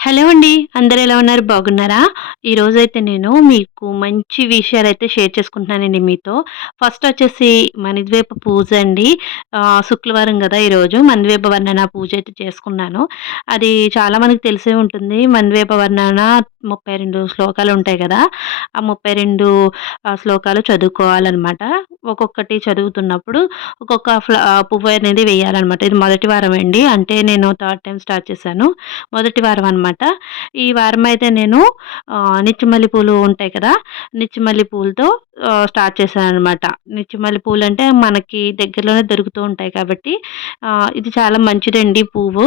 Hello అండి. అందరూ ఎలా ఉన్నారు? బాగున్నారా? ఈరోజైతే నేను మీకు మంచి విషయాలైతే షేర్ చేసుకుంటున్నానండి మీతో. ఫస్టొచ్చేసి మణిద్వీప పూజ అండి. శుక్రవారం గదా! ఈరోజు మణిద్వీప వర్ణన పూజ అయితే చేసుకున్నాను. అది చాలా మందికి తెలిసే ఉంటుంది. మణిద్వీప వర్ణన 32 శ్లోకాలుంటాయి గదా! ఆ 32 శ్లోకాలు చదువుకోవాలనమాట. ఒక్కొక్కటి చదువుతున్నప్పుడు ఒక్కొక్క పువ్వు అనేది వేయాలనమాట. ఇది మొదటి వారం అండి. అంటే నేను థర్డ్ టైమ్ స్టార్ట్ చేశాను. మొదటి వారం అనమాట. ఈ వారమైతే నేను నిత్యమల్లి పూలు ఉంటాయి కదా! నిత్యమల్లి పూలతో స్టార్ట్ చేశాననమాట. నిత్యమల్లి పూలంటే మనకి దగ్గరలోనే దొరుకుతూ ఉంటాయి కాబట్టి ఇది చాలా మంచిదండి పువ్వు.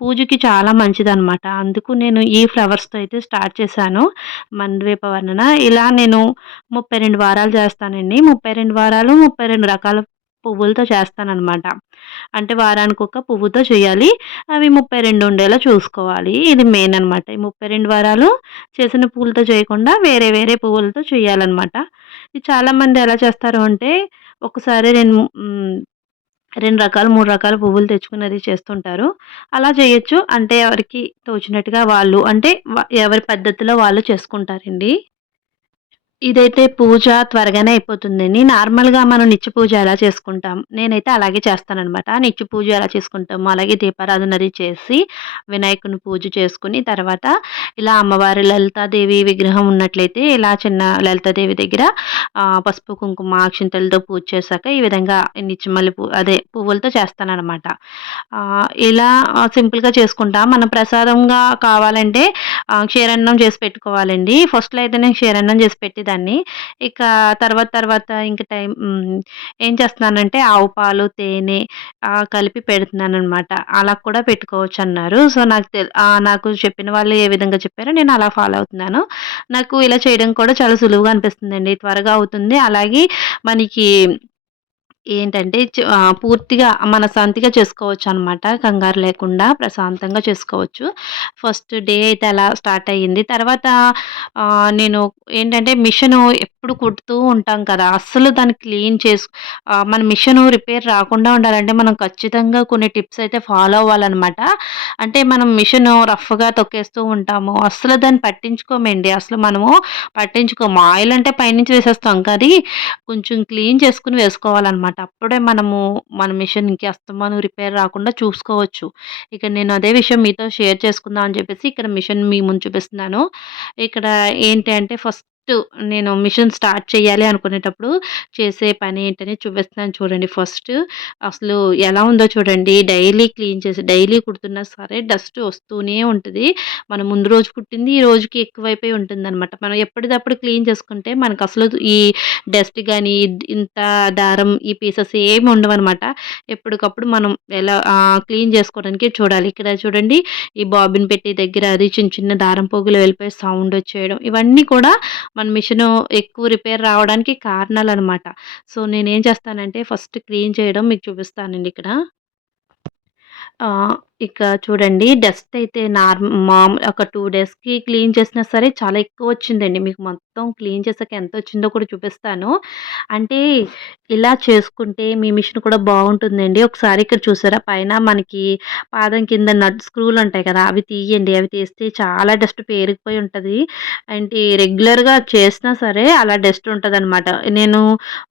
పూజకి చాలా మంచిదనమాట. అందుకు నేను ఈ ఫ్లవర్స్‌తో అయితే స్టార్ట్ చేశాను. మంద్వేప వర్ణన. ఇలా నేను 32 వారాలు చేస్తానండి. 32 వారాలు 32 రకాల పువ్వులతో చేస్తాననమాట. అంటే వారానికొక పువ్వుతో చేయాలి. అవి 32 ఉండేలా చూసుకోవాలి. ఇది మెయిన్ అనమాట. ఈ 32 వారాలు చేసిన పూలతో చేయకుండా వేరే వేరే పువ్వులతో చేయాలనమాట. ఇది చాలామంది ఎలా చేస్తారు అంటే ఒకసారి 2 రకాలు, 3 రకాల పువ్వులు తెచ్చుకొని అది చేస్తుంటారు. అలా చేయొచ్చు. అంటే ఎవరికి తోచినట్టుగా వాళ్ళు అంటే ఎవరి పద్ధతిలో వాళ్ళు చేసుకుంటారండి. ఇదైతే పూజ త్వరగానే అయిపోతుందండి. నార్మల్‌గా మనం నిత్య పూజ ఎలా చేసుకుంటాం, నేనైతే అలాగే చేస్తాననమాట. నిత్య పూజ ఎలా చేసుకుంటామో, అలాగే దీపారాధన అది చేసి, వినాయకుని పూజ చేసుకొని, తర్వాత ఇలా అమ్మవారి లలితాదేవి విగ్రహం ఉన్నట్లయితే, ఇలా చిన్న లలితాదేవి దగ్గర పసుపు, కుంకుమ, అక్షింతలతో పూజ చేశాక, ఈ విధంగా నిత్యమల్లి అదే పువ్వులతో చేస్తాననమాట. ఇలా సింపుల్‌గా చేసుకుంటా. మనం ప్రసాదంగా కావాలంటే క్షీరన్నం చేసి పెట్టుకోవాలండి. ఫస్ట్‌లో అయితే నేను క్షీరన్నం చేసి పెట్టేదాన్ని. ఇక తర్వాత ఇంక ఏం చేస్తున్నానంటే ఆవు పాలు, తేనె కలిపి పెడుతున్నాననమాట. అలా కూడా పెట్టుకోవచ్చన్నారు. సో, నాకు చెప్పిన వాళ్ళు ఏ విధంగా చెప్పారో నేను అలా ఫాలో అవుతున్నాను. నాకు ఇలా చేయడం కూడా చాలా సులువుగా అనిపిస్తుందండి. త్వరగా అవుతుంది. అలాగే మనకి ఏంటంటే పూర్తిగా మనశ్శాంతిగా చేసుకోవచ్చనమాట. కంగారు లేకుండా ప్రశాంతంగా చేసుకోవచ్చు. ఫస్ట్ డే అయితే అలా స్టార్ట్ అయ్యింది. తర్వాత నేను ఏంటంటే మిషను ఎప్పుడు కుడుతూ ఉంటాం కదా! అస్సలు దాన్ని మన మిషను రిపేర్ రాకుండా ఉండాలంటే మనం ఖచ్చితంగా కొన్ని టిప్స్ అయితే ఫాలో అవ్వాలనమాట. అంటే మనం మిషను రఫ్‌గా తొక్కేస్తూ ఉంటాము. అస్సలు దాన్ని పట్టించుకోమండి. అసలు మనము పట్టించుకోము. ఆయిల్ అంటే పైనుంచి వేసేస్తాం. కానీ కొంచెం క్లీన్ చేసుకొని వేసుకోవాలనమాట. అప్పుడే మన మిషన్‌కి అస్తమానం రిపేర్ రాకుండా చూసుకోవచ్చు. ఇక నేను అదే విషయం మీతో షేర్ చేసుకుందాం అని చెప్పేసి ఇక్కడ మిషన్ మీ ముందు చూపిస్తున్నాను. ఇక్కడ ఏంటి అంటే ఫస్ట్ నేను మిషన్ స్టార్ట్ చేయాలి అనుకునేటప్పుడు చేసే పని ఏంటని చూపిస్తున్నాను చూడండి. ఫస్ట్ అసలు ఎలా ఉందో చూడండి. డైలీ క్లీన్ చేసి డైలీ కుడుతున్నా సరే డస్ట్ వస్తూనే ఉంటది. మనం ముందు రోజు కుట్టింది ఈ రోజుకి ఎక్కువైపోయి ఉంటుందనమాట. మనం ఎప్పటిదప్పుడు క్లీన్ చేసుకుంటే మనకసలు ఈ డస్ట్ గాని, ఇంత దారం ఈ పీసెస్ ఏమి ఉండవనమాట. ఎప్పటికప్పుడు మనం క్లీన్ చేసుకోవడానికి చూడాలి. ఇక్కడ చూడండి ఈ బాబిన్ పెట్టి దగ్గర అది చిన్న చిన్న దారం పోగులు వెళ్ళిపోయి సౌండ్ వచ్చేయడం. ఇవన్నీ కూడా మన మిషను ఎక్కువ రిపేర్ రావడానికి కారణాలనమాట. సో, నేనేం చేస్తానంటే ఫస్ట్ క్లీన్ చేయడం మీకు చూపిస్తానండి ఇక్కడ. ఇక చూడండి డస్ట్ అయితే ఒక 2 డేస్‌కి క్లీన్ చేసినా సరే చాలా ఎక్కువొచ్చిందండి. మీకు మొత్తం క్లీన్ చేసాక ఎంతొచ్చిందో కూడా చూపిస్తాను. అంటే ఇలా చేసుకుంటే మీ మిషన్ కూడా బావుంటుందండి. ఒకసారి ఇక్కడ చూసారా పైన మనకి పాదం కింద స్క్రూలుంటాయి కదా! అవి తీయండి. అవి తీస్తే చాలా డస్ట్ పేరుకుపోయి ఉంటది. అంటే రెగ్యులర్‌గా చేసినా సరే అలా డస్ట్ ఉంటదనమాట. నేను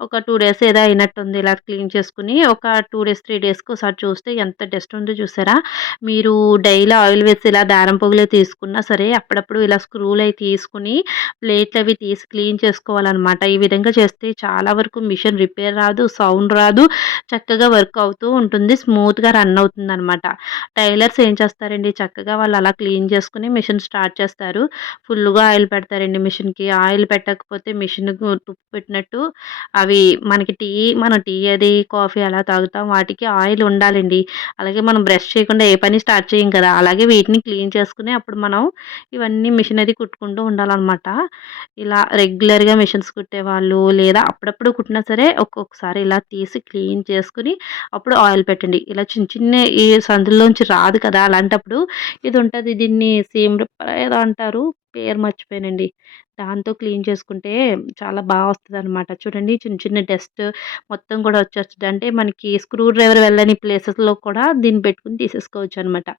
ఒక 2 డేస్ ఏదో అయినట్టుంది ఇలా క్లీన్ చేసుకొని. ఒక 2 డేస్, 3 డేస్‌కోసారి చూస్తే ఎంత డస్ట్ ఉందో చూసారా? మీరు డైలీ ఆయిల్ వేసి ఇలా దారం పోగులే తీసుకున్నా సరే, అప్పుడప్పుడు ఇలా స్క్రూలయి తీసుకొని, ప్లేట్లవి తీసి క్లీన్ చేసుకోవాలనమాట. ఈ విధంగా చేస్తే చాలా వరకు మిషన్ రిపేర్ రాదు, సౌండ్ రాదు, చక్కగా వర్క్ అవుతూ ఉంటుంది. స్మూత్‌గా రన్ అవుతుందనమాట. టైలర్స్ ఏం చేస్తారండి, చక్కగా వాళ్ళు అలా క్లీన్ చేసుకొని మిషన్ స్టార్ట్ చేస్తారు. ఫుల్లుగా ఆయిల్ పెడతారండి మిషన్‌కి. ఆయిల్ పెట్టకపోతే మిషన్‌కు తుప్పు పెట్టినట్టు అవి మనం టీ అది, కాఫీ అలా తాగుతాం. వాటికి ఆయిల్ ఉండాలండి. అలాగే మనం బ్రష్ చేయకుండా ఏ పని స్టార్ట్ చేయం కదా! అలాగే వీటిని క్లీన్ చేసుకొని అప్పుడు మనం ఇవన్నీ మిషన్ అది కుట్టుకుంటూ ఉండాలనమాట. ఇలా రెగ్యులర్‌గా మిషన్స్ కుట్టేవాళ్ళు లేదా అప్పుడప్పుడు కుట్టినా సరే ఒక్కొక్కసారి ఇలా తీసి క్లీన్ చేసుకొని అప్పుడు ఆయిల్ పెట్టండి. ఇలా చిన్న చిన్న ఈ సందుల్లోంచి రాదు కదా! అలాంటప్పుడు ఇది ఉంటది. దీన్ని సీమ్ రిప్పర్ ఏదో అంటారు. పేరు మర్చిపోయానండి. దాంతో క్లీన్ చేసుకుంటే చాలా వస్తదనమాట. చూడండి చిన్న చిన్న డస్ట్ మొత్తం కూడా వచ్చేస్తది. అంటే మనకి స్క్రూ డ్రైవర్ వెళ్ళని ప్లేసెస్‌లో కూడా దీన్ని పెట్టుకొని తీసేసుకోవచ్చనమాట.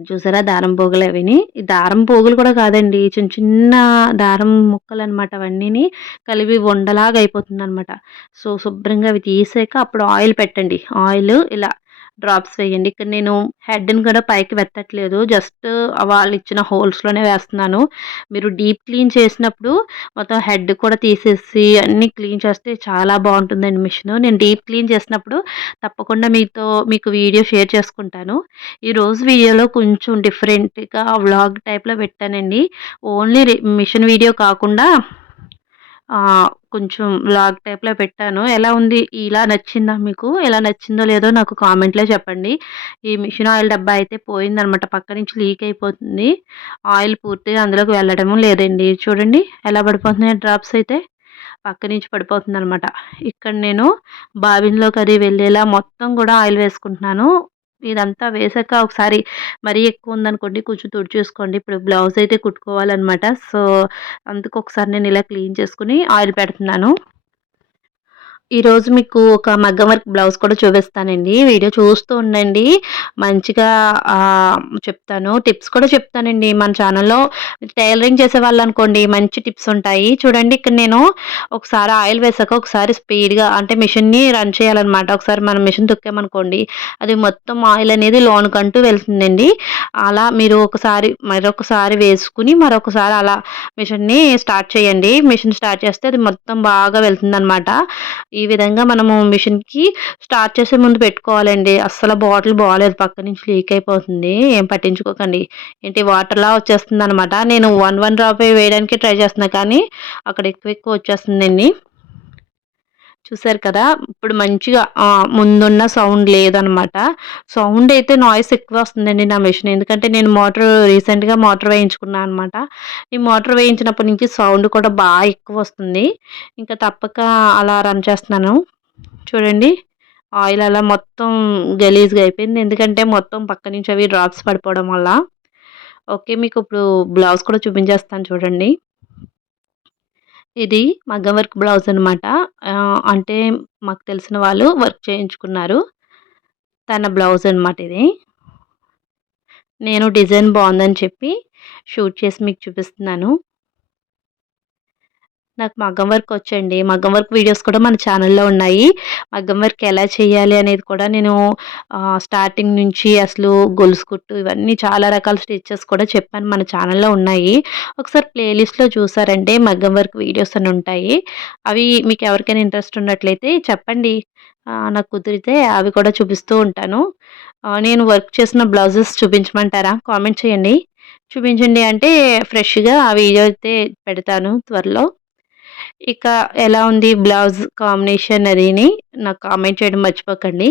చూసారా దారం పోగులవిని. ఈ దారం పోగులు కూడా కాదండి. చిన్న చిన్న దారం ముక్కలనమాట అవన్నీని కలిపి ఉండలాగా అయిపోతుందనమాట. సో, శుభ్రంగా అవి తీసాక అప్పుడు ఆయిల్ పెట్టండి. ఆయిలు ఇలా డ్రాప్స్ వేయండి. ఇక్కడ నేను హెడ్‌ని కూడా పైకి వెత్తట్లేదు. జస్ట్ వాళ్ళిచ్చిన హోల్స్‌లోనే వేస్తున్నాను. మీరు డీప్ క్లీన్ చేసినప్పుడు మొత్తం హెడ్ కూడా తీసేసి అన్నీ క్లీన్ చేస్తే చాలా బావుంటుందండి మిషను. నేను డీప్ క్లీన్ చేసినప్పుడు తప్పకుండా మీకు వీడియో షేర్ చేసుకుంటాను. ఈరోజు వీడియోలో కొంచెం డిఫరెంట్‌గా వ్లాగ్ టైప్‌లో పెట్టానండి. ఓన్లీ మిషన్ వీడియో కాకుండా కొంచెం వ్లాగ్ టైప్‌లో పెట్టాను. ఎలా ఉంది? ఇలా నచ్చిందా మీకు? ఎలా నచ్చిందో లేదో నాకు కామెంట్‌లో చెప్పండి. ఈ మిషన్ ఆయిల్ డబ్బా అయితే పోయిందనమాట. పక్క నుంచి లీక్ అయిపోతుంది. ఆయిల్ పూర్తిగా అందులోకి వెళ్ళడము లేదండి. చూడండి ఎలా పడిపోతున్నాయో డ్రాప్స్ అయితే. పక్క నుంచి పడిపోతుందనమాట. ఇక్కడ నేను బావిన్‌లోకి అది వెళ్ళేలా మొత్తం కూడా ఆయిల్ వేసుకుంటున్నాను. ఇదంతా వేసాక ఒకసారి మరీ ఎక్కువ ఉందనుకోండి కొంచెం తుడిచేసుకోండి. ఇప్పుడు బ్లౌజ్ అయితే కుట్టుకోవాలనమాట. సో, అందుకు ఒకసారి నేను ఇలా క్లీన్ చేసుకొని ఆయిల్ పెడుతున్నాను. ఈరోజు మీకు ఒక మగ్గం వర్క్ బ్లౌజ్ కూడా చూపిస్తానండి. వీడియో చూస్తూ ఉండండి. మంచిగా చెప్తాను. టిప్స్ కూడా చెప్తానండి. మన ఛానల్‌లో టైలరింగ్ చేసేవాళ్ళనుకోండి మంచి టిప్స్ ఉంటాయి. చూడండి ఇక్కడ నేను ఒకసారి ఆయిల్ వేసాక ఒకసారి స్పీడ్‌గా అంటే మిషన్‌ని రన్ చేయాలనమాట. ఒకసారి మనం మిషన్ తొక్కామనుకోండి అది మొత్తం ఆయిల్ అనేది లోనకంటూ వెళ్తుందండి. అలా మీరు మరొకసారి వేసుకొని మరొకసారి అలా మిషన్‌ని స్టార్ట్ చేయండి. మిషన్ స్టార్ట్ చేస్తే అది మొత్తం బాగా వెళ్తుందనమాట. ఈ విధంగా మనము మిషన్‌కి స్టార్ట్ చేసే ముందు పెట్టుకోవాలండి. అస్సలు బాటిల్ బాలేదు. పక్క నుంచి లీక్ అయిపోతుంది. ఏం పట్టించుకోకండి. ఏంటి వాటర్‌లా వచ్చేస్తుందనమాట. నేను 1 డ్రాపే వేయడానికి ట్రై చేస్తున్నా కానీ అక్కడ ఎక్కువ ఎక్కువ వచ్చేస్తుందండి. చూసారు కదా! ఇప్పుడు మంచిగా ముందున్న సౌండ్ లేదనమాట. సౌండ్ అయితే నాయిస్ ఎక్కువ వస్తుందండి నా మెషిన్. ఎందుకంటే నేను రీసెంట్‌గా మోటార్ వేయించుకున్నా అనమాట. ఈ మోటార్ వేయించినప్పటి నుంచి సౌండ్ కూడా ఎక్కువొస్తుంది. ఇంకా తప్పక అలా రన్ చేస్తున్నాను. చూడండి ఆయిల్ అలా మొత్తం గలీజ్‌గా అయిపోయింది. ఎందుకంటే మొత్తం పక్క నుంచి అవి డ్రాప్స్ పడిపోవడం వల్ల. ఓకే. మీకు ఇప్పుడు బ్లౌజ్ కూడా చూపించేస్తాను చూడండి. ఇది మగ్గం వర్క్ బ్లౌజ్ అనమాట. అంటే మాకు తెలిసిన వాళ్ళు వర్క్ చేయించుకున్నారు. తన బ్లౌజ్ అనమాట ఇది. నేను డిజైన్ బావుందని చెప్పి షూట్ చేసి మీకు చూపిస్తున్నాను. నాకు మగ్గం వర్క్ వచ్చండి. మగ్గం వర్క్ వీడియోస్ కూడా మన ఛానల్‌లో ఉన్నాయి. మగ్గం వర్క్ ఎలా చేయాలి అనేది కూడా నేను స్టార్టింగ్ నుంచి అసలు గొలుసు కుట్టు ఇవన్నీ చాలా రకాల స్టిచెస్ కూడా చెప్పాను. మన ఛానల్‌లో ఉన్నాయి. ఒకసారి ప్లేలిస్ట్‌లో చూసారంటే మగ్గం వర్క్ వీడియోస్ అని ఉంటాయి. అవి మీకు ఎవరికైనా ఇంట్రెస్ట్ ఉన్నట్లయితే చెప్పండి. నాకు కుదిరితే అవి కూడా చూపిస్తూ ఉంటాను. నేను వర్క్ చేసిన బ్లౌజెస్ చూపించమంటారా? కామెంట్ చేయండి. చూపించండి అంటే ఫ్రెష్‌గా ఆ వీడియో అయితే పెడతాను త్వరలో. ఇక ఎలా ఉంది బ్లౌజ్ కాంబినేషన్ అదిని నాకు కామెంట్ చేయడం మర్చిపోకండి.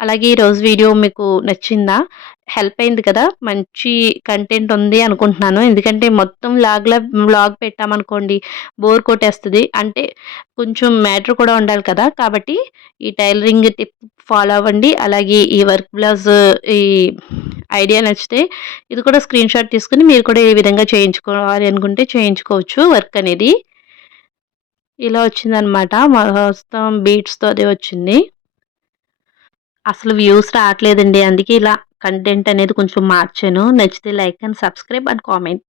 అలాగే ఈరోజు వీడియో మీకు నచ్చిందా? హెల్ప్ అయింది కదా! మంచి కంటెంట్ ఉంది అనుకుంటున్నాను. ఎందుకంటే మొత్తం వ్లాగ్ పెట్టామనుకోండి బోర్ కొట్టేస్తది. అంటే కొంచెం మ్యాటర్ కూడా ఉండాలి కదా! కాబట్టి ఈ టైలరింగ్ టిప్ ఫాలో అవ్వండి. అలాగే ఈ వర్క్ బ్లౌజ్ ఈ ఐడియా నచ్చితే ఇది కూడా స్క్రీన్‌షాట్ తీసుకొని మీరు కూడా ఈ విధంగా చేయించుకోవాలి అనుకుంటే చేయించుకోవచ్చు వర్క్ అనేది. ఇలా వచ్చిందనమాట. మొత్తం బీట్స్‌తో అదే వచ్చింది. అసలు వ్యూస్ రావట్లేదండి. అందుకే ఇలా కంటెంట్ అనేది కొంచెం మార్చాను. నచ్చితే like and subscribe and comment.